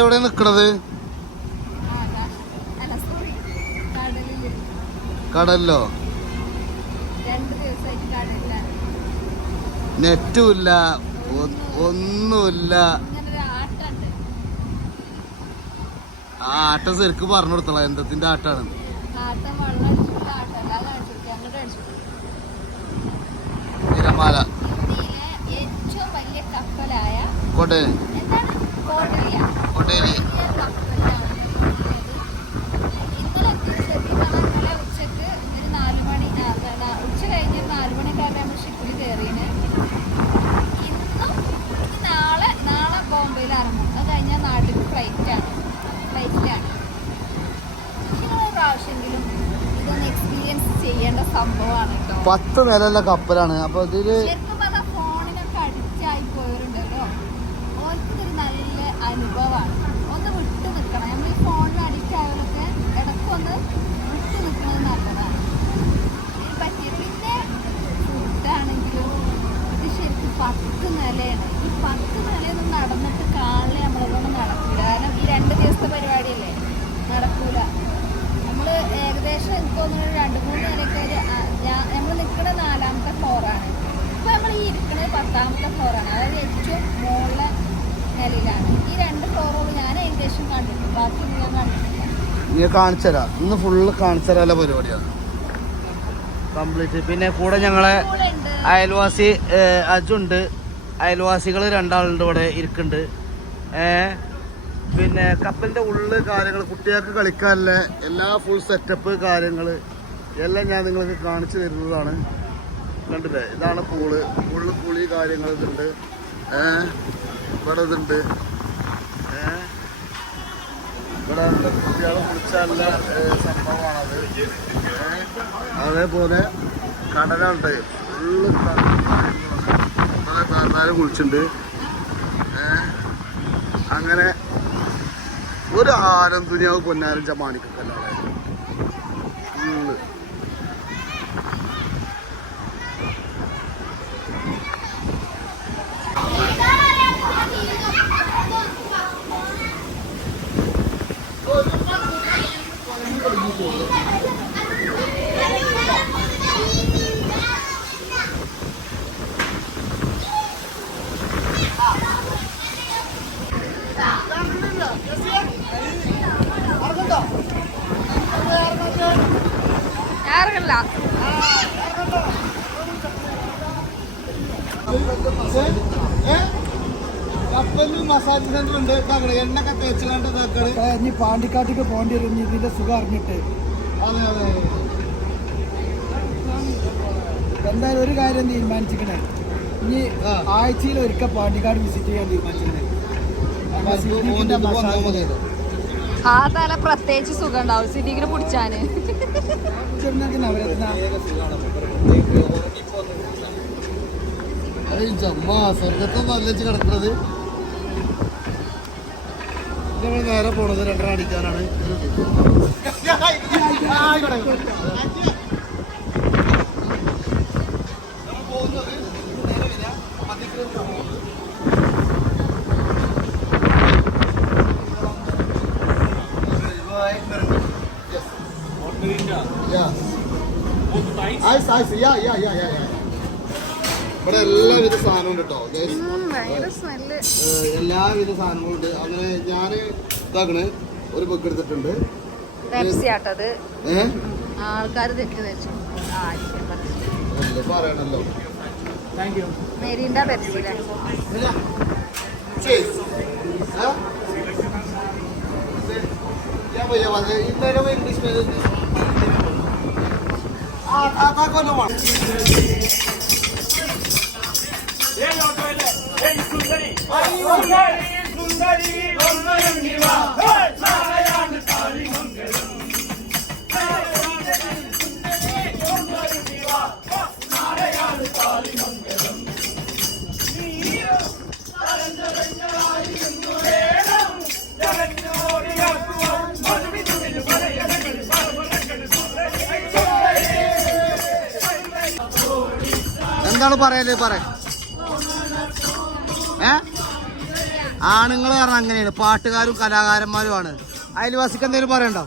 എവിടെ നിക്കണത്? കടലിലോ? നെറ്റുമില്ല, ഒന്നുമില്ല. ആ ആട്ടം ശരിക്കും പറഞ്ഞു കൊടുത്തള എന്തത്തിന്റെ ആട്ടാണ്. തിരമാല കോട്ടേലി ചെയ്യേണ്ട സംഭവമാണ് കേട്ടോ. 10 നിലയുള്ള കപ്പലാണ്. അപ്പൊ ഇതില് ഫോണിനൊക്കെ അഡിക്റ്റായി പോയവരുണ്ടല്ലോ, ഓർക്കൊരു നല്ല അനുഭവമാണ്. ഒന്ന് വിട്ടു നിൽക്കണം. നമ്മൾ ഈ ഫോണിൽ അഡിക്റ്റ് ആയവരൊക്കെ ഇടയ്ക്കൊന്ന് വിട്ടു നിൽക്കുന്നത് നല്ലതാണ്. ഇതിന് പറ്റിയത് പിന്നെ ഫുഡാണെങ്കിലും ഇത് ശരിക്കും 10 നിലയാണ്. ഈ 10 നിലയൊന്നും നടന്നിട്ട് കാലിൽ നമ്മളതൊന്നും നടക്കില്ല. കാരണം ഈ 2 ദിവസത്തെ പരിപാടിയല്ലേ, നടക്കൂല. നമ്മൾ ഏകദേശം എനിക്ക് തോന്നുന്നു 2-3 നിലയ്ക്ക് നമ്മൾ നിൽക്കുന്ന 4ാമത്തെ ഫ്ലോറാണ്. ഇപ്പൊ നമ്മൾ ഈ ഇരിക്കുന്നത് 10ാമത്തെ ഫ്ലോറാണ്. അതായത് ഏറ്റവും മുകളിലെ നിലയിലാണ്. ഈ 2 ഫ്ലോറുകൾ ഞാൻ ഏകദേശം കണ്ടിട്ടുണ്ട്, ബാക്കിയൊന്നും ഞാൻ കണ്ടിട്ടില്ല. ഞാൻ കാണിച്ചരാ, ഇന്ന് ഫുള്ള് കാണിച്ചരാല പരിപാടിയാണ് കംപ്ലീറ്റ്. പിന്നെ കൂടെ ഞങ്ങളെ അയൽവാസി അജുണ്ട്. അയൽവാസികൾ 2 ആളുണ്ട് ഇവിടെ ഇരിക്കുന്നുണ്ട്. പിന്നെ കപ്പലിൻ്റെ ഉള്ളിൽ കാര്യങ്ങൾ, കുട്ടികൾക്ക് കളിക്കാനുള്ള എല്ലാ ഫുൾ സെറ്റപ്പ് കാര്യങ്ങൾ എല്ലാം ഞാൻ നിങ്ങൾക്ക് കാണിച്ചു തരുന്നതാണ്. കണ്ടില്ലേ, ഇതാണ് പൂള്. പൂളിൽ കുളി കാര്യങ്ങൾ ഇതുണ്ട്. ഇവിടെ ഇതുണ്ട്. ഇവിടെ കുട്ടികളെ കുളിച്ചാലുള്ള സംഭവമാണത്. അതേപോലെ കടലുണ്ട്, ഫുള്ള് കാരണാലും കുളിച്ചിട്ടുണ്ട്. അങ്ങനെ ഒരു ആരം തുനിയാവ് പൊന്നാരം ചമാണിക്കല്ല ഫുള്ള്. കപ്പലിൽ മസാജ് സെന്റർ ഉണ്ട്. എണ്ണൊക്കെ തേച്ചുകൊണ്ട് ഇനി പാണ്ടിക്കാട്ടിക്ക് പോകേണ്ടി വരും ഇതിന്റെ സുഖം അറിഞ്ഞിട്ട്. അതെ അതെ, എന്തായാലും ഒരു കാര്യം തീരുമാനിച്ചിരിക്കണേ, ഇനി ആഴ്ചയിൽ ഒരിക്കൽ പാണ്ടിക്കാട് വിസിറ്റ് ചെയ്യാൻ തീരുമാനിച്ചിരുന്നത്. ആ തല പ്രത്യേകിച്ച് സുഖം ഉണ്ടാവും സിറ്റിക്കിന് പിടിച്ചാന്. സ്വർഗത്തൊന്നും അല്ലച്ച് കിടക്കുന്നത്. ഞങ്ങൾ നേരെ പോണത് 2 അടിക്കാനാണ്. ഇവിടെ എല്ലാവിധ സാധനവും ഉണ്ട് കേട്ടോ, എല്ലാവിധ സാധനങ്ങളും ഉണ്ട്. അങ്ങനെ ഞാൻ ഇതാക്കണ് ഒരു ബുക്ക് എടുത്തിട്ടുണ്ട്. ആൾക്കാർ പറയണല്ലോ. ഇംഗ്ലീഷ് എന്താണ് പറയല്? ആണുങ്ങൾ പറഞ്ഞാൽ അങ്ങനെയാണ്, പാട്ടുകാരും കലാകാരന്മാരുമാണ്. അയൽവാസിക്ക് എന്തെങ്കിലും പറയണ്ടോ?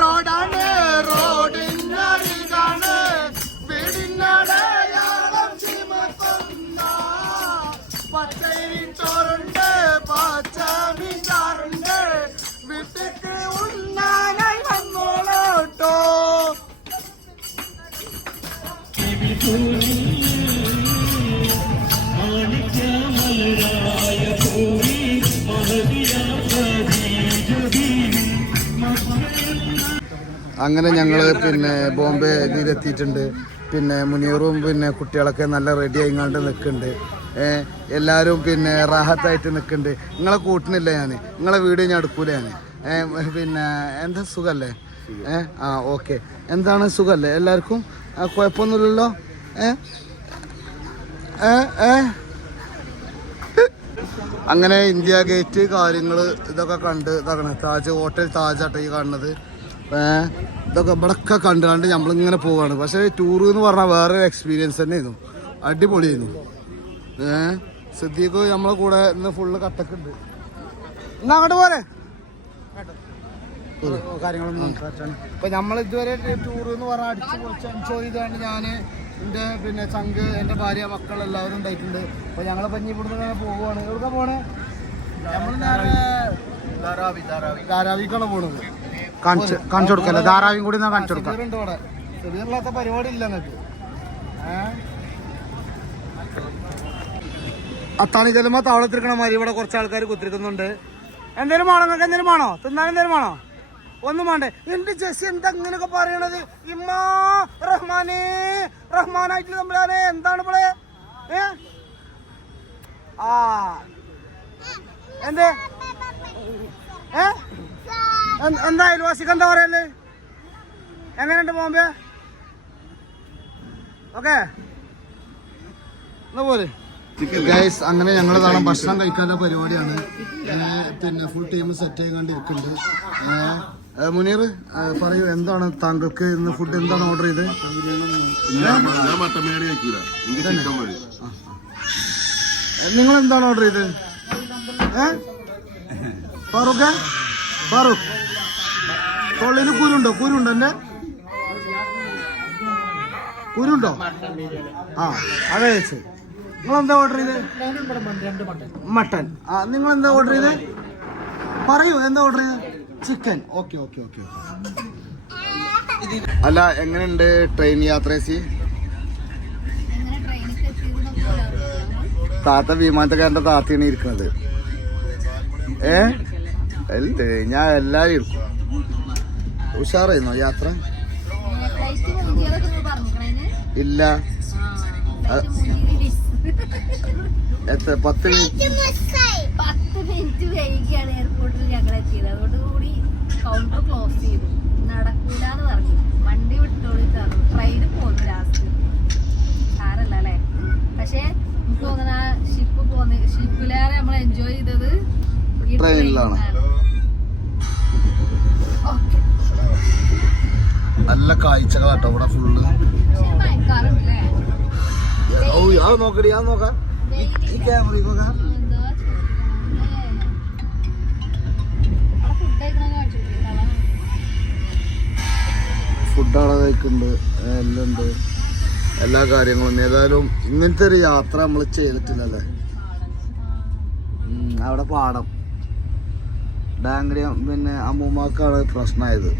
റോഡാണ് റോഡിനരികാണ് വീടിനടയാളം ചുമക്കുന്ന പച്ചരിച്ചോറുണ്ട് പച്ചമിച്ചാറുണ്ട് വീട്ടിക്ക് ഉണ്ണാനായി വന്നോളോട്ടോ. അങ്ങനെ ഞങ്ങൾ പിന്നെ ബോംബെ ഇതിലെത്തിയിട്ടുണ്ട്. പിന്നെ മുനീറും പിന്നെ കുട്ടികളൊക്കെ നല്ല റെഡി ആയിങ്ങാണ്ട് നിൽക്കുന്നുണ്ട്. എല്ലാവരും പിന്നെ റാഹത്തായിട്ട് നിൽക്കുന്നുണ്ട്. നിങ്ങളെ കൂട്ടണില്ല ഞാൻ, നിങ്ങളെ വീഡിയോ ഞാൻ എടുക്കൂല ഞാൻ. പിന്നെ എന്താ സുഖമല്ലേ? ആ ഓക്കെ. എന്താണ് സുഖമല്ലേ എല്ലാവർക്കും? കുഴപ്പമൊന്നുമില്ലല്ലോ? അങ്ങനെ ഇന്ത്യ ഗേറ്റ് കാര്യങ്ങൾ ഇതൊക്കെ കണ്ട് ഇതാക്കണം. താജ് ഹോട്ടൽ താജാട്ടോ ഈ കാണുന്നത്. ഇതൊക്കെ ഇവിടെയൊക്കെ കണ്ട് നമ്മളിങ്ങനെ പോവാണ്. പക്ഷേ ടൂർ എന്ന് പറഞ്ഞാൽ വേറൊരു എക്സ്പീരിയൻസ് തന്നെയായിരുന്നു, അടിപൊളിയായിരുന്നു. സിദ്ദീഖ് നമ്മളെ കൂടെ ഇന്ന് ഫുള്ള് കട്ടക്കുണ്ട്. എന്നാ അങ്ങോട്ട് പോരെ കാര്യങ്ങളൊന്നും ഇപ്പം നമ്മൾ ഇതുവരെ ടൂർ എന്ന് പറഞ്ഞാൽ അടിച്ച് പൊളിച്ച് എൻജോയ് ചെയ്തുകൊണ്ട് ഞാൻ എൻ്റെ പിന്നെ ചങ്ക് എൻ്റെ ഭാര്യ മക്കൾ എല്ലാവരും ഉണ്ടായിട്ടുണ്ട്. അപ്പോൾ ഞങ്ങൾ പഞ്ഞി ഇവിടുന്ന് പോവുകയാണ്. എവിടെ പോണേ? നമ്മൾ നേരെ ധാരാവിക്കാണ് പോണത്. കാണിച്ചു കൊടുക്കല്ലേ? ധാരാവിയും കൂടി കാണിച്ചു കൊടുക്കാം. ഇവിടെ ചെറിയല്ലാത്ത പരിപാടി ഇല്ല നിങ്ങൾക്ക്. അത്താണി ചെല്ലുമ്പോൾ താവളത്തിരിക്കണ മാതിരി ഇവിടെ കുറച്ച് ആൾക്കാർ കുത്തിരിക്കുന്നുണ്ട്. എന്തേലും വേണോ നിങ്ങൾക്ക്? എന്തേലും വേണോ? തിന്നാൻ എന്തേലും വേണോ? ഒന്നും വേണ്ടേ? എന്റെ ജെസ്സി എന്താ ഇങ്ങനെയൊക്കെ പറയണത്? ഇമ്മാ റഹ്മാനേ റഹ്മാനായിട്ട് തമ്മിലാനെ എന്താണ് ഇവിടെ? ആ എന്തേ എന്താ അയൽവാസിക്ക് എന്താ പറയല്ലേ? എങ്ങനെയുണ്ട് ബോംബെ? ഓക്കെ എന്നാ പോലെ ഗൈസ്. അങ്ങനെ ഞങ്ങൾ നാളെ ഭക്ഷണം കഴിക്കാത്ത പരിപാടിയാണ്. പിന്നെ ഫുൾ ടീം സെറ്റ് ചെയ്തുകൊണ്ടിരിക്കുന്നുണ്ട്. മുനീർ പറയൂ, എന്താണ് താങ്കൾക്ക് ഇന്ന് ഫുഡ് എന്താണ് ഓർഡർ ചെയ്തത്? നിങ്ങൾ എന്താണ് ഓർഡർ ചെയ്തത്? ഫാറൂഖ് തൊള്ളിന് കുരുണ്ടോ? എന്റെ കുരുണ്ടോ? ആ അതെ ചേച്ചി. നിങ്ങളെന്താ ഓർഡർ ചെയ്തത്? മട്ടൻ. ആ നിങ്ങളെന്താ ഓർഡർ ചെയ്തത്? പറയൂ, എന്താ ഓർഡർ ചെയ്തത്? ചിക്കൻ. ഓക്കെ. അല്ല, എങ്ങനെയുണ്ട് ട്രെയിൻ യാത്ര? താത്ത വിമാനത്തുകാരൻ്റെ താത്തയാണ് ഇരിക്കുന്നത്. അല്ലേ ഞാൻ എല്ലാരും ഇരിക്കും. ഉഷാറായിരുന്നോ യാത്ര? ഇല്ല. എത്ര 10 മിനിറ്റ് വൈകിയാണ് എയർപോർട്ടിൽ ഞങ്ങൾ എത്തിയത്. അതോടുകൂടി കൗണ്ടർ ക്ലോസ് ചെയ്തു. നടക്കൂലെന്ന് പറഞ്ഞു. വണ്ടി വിട്ടോളിച്ചാണ്. ട്രെയിന് പോന്നു ലാസ്റ്റ്. സാരല്ല അല്ലേ? പക്ഷെ എനിക്ക് തോന്നുന്ന ഷിപ്പിലേറെ നമ്മൾ എൻജോയ് ചെയ്തത് ഈ ട്രെയിനിലാണ്. നല്ല കാഴ്ചകളാട്ടോ ഇവിടെ ഫുള്ള്. മയക്കാറുണ്ടല്ലേ? അത് നോക്കടി, അത് നോക്കാം. ഈ ക്യാമറ നോക്കാം. ഫുഡാണ് കഴിക്കുന്നുണ്ട്, എല്ലാം ഉണ്ട്, എല്ലാ കാര്യങ്ങളും. ഏതായാലും ഇങ്ങനത്തെ ഒരു യാത്ര നമ്മൾ ചെയ്തിട്ടില്ലല്ലേ. അവിടെ പാടം ഡാങ്കടി പിന്നെ അമ്മൂമ്മക്കാണ് പ്രശ്നമായത്.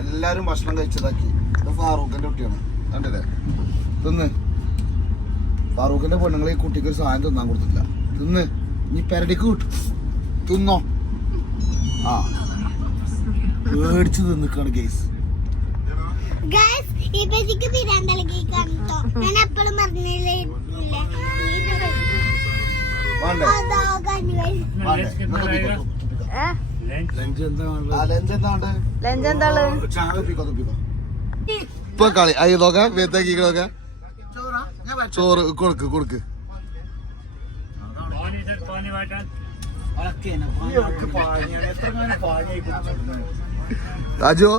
എല്ലാരും ഭക്ഷണം കഴിച്ചതാക്കി. ഫാറൂഖിന്റെ കുട്ടിയാണ് കണ്ടില്ലേ? തിന്ന്. ഫാറൂഖിന്റെ പെണ്ണുങ്ങളെ ഈ കുട്ടിക്ക് ഒരു സാധനം തിന്നാൻ കൊടുത്തില്ല. തിന്ന്, നീ പെരടിക്ക് കിട്ടും, തിന്നോ. ആ പേടിച്ച് തിന്നിക്കാണ് ഗൈസ്. ഇപ്പൊ കളി അയ്യോ നോക്കാം. വേത്താക്കിക്കളൊക്കെ ചോറ് കൊടുക്ക്. രാജു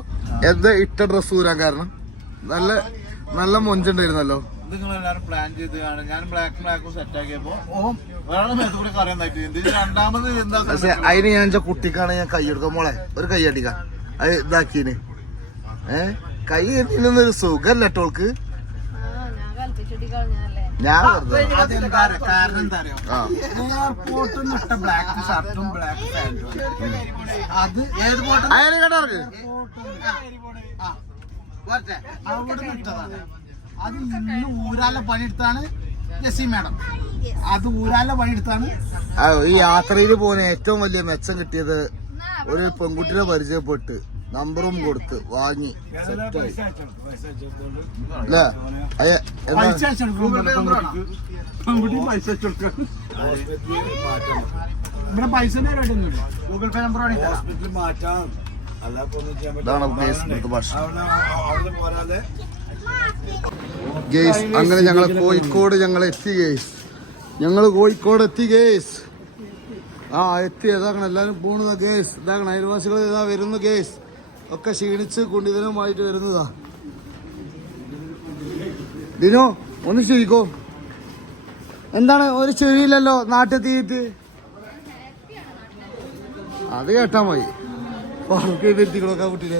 എന്താ ഇട്ട ഡ്രസ് ഊരാൻ കാരണം? നല്ല നല്ല മൊഞ്ചുണ്ടായിരുന്നല്ലോ. നിങ്ങളെല്ലാരും പ്ലാൻ ചെയ്ത് കാണും. ഞാൻ ബ്ലാക്കും സെറ്റ് ആക്കിയപ്പോ വേറെ മേത്തൂടെ കറിയാൻ പറ്റി. രണ്ടാമത് എന്താ പക്ഷെ അതിന് ഞാൻ കുട്ടിക്കാണ് ഞാൻ കൈ എടുക്കാം. മോളെ ഒരു കൈ അടിക്കാം. അത് ഇതാക്കീന് കൈ കെട്ടിനൊന്നൊരു സുഖല്ല കേട്ടോൾക്ക്. ഞാൻ കാരണം എന്താ അറിയോ, എയർപോർട്ടിൽ നിന്ന് ഇട്ട ബ്ലാക്ക് ഷർട്ടും ബ്ലാക്ക് പാന്റും അത് ഏത് പോട്ടെ അവിടെ ഇട്ടതാണ്. അത് ഇന്ന് ഊരാലെ പണിയെടുത്താണ് ജസി മാഡം. അത് ഊരാലെ പണിയെടുത്താണ്. ഈ യാത്രയിൽ പോകുന്ന ഏറ്റവും വലിയ മെച്ചം കിട്ടിയത് ഒരു പെൺകുട്ടിയെ പരിചയപ്പെട്ട് നമ്പറും കൊടുത്ത് വാങ്ങി സെറ്റായി അല്ലേ? ഇവിടെ പൈസ ഗൂഗിൾ പേ നമ്പർ മാറ്റാം. ഗേസ് അങ്ങനെ ഞങ്ങള് കോഴിക്കോട് എത്തി ഗേസ്. ഞങ്ങള് കോഴിക്കോട് എത്തി ഗേസ്. എത്തി. ഇതാക്കണം എല്ലാരും പോണതാ ഗേസ്. ഇതാക്കണം അയൽവാസികൾ ഇതാ വരുന്നു ഗേസ്. ഒക്കെ ക്ഷീണിച്ച് കുണ്ടിതനുമായിട്ട് വരുന്നതാ. ദിനോ ഒന്ന് ചിരിക്കോ. എന്താണ് ഒരു ചെവിയില്ലല്ലോ നാട്ടെത്തിയിട്ട്? അത് കേട്ടാ മതി. പാർക്ക് എത്തിക്കളൊക്കെ കുട്ടിയെ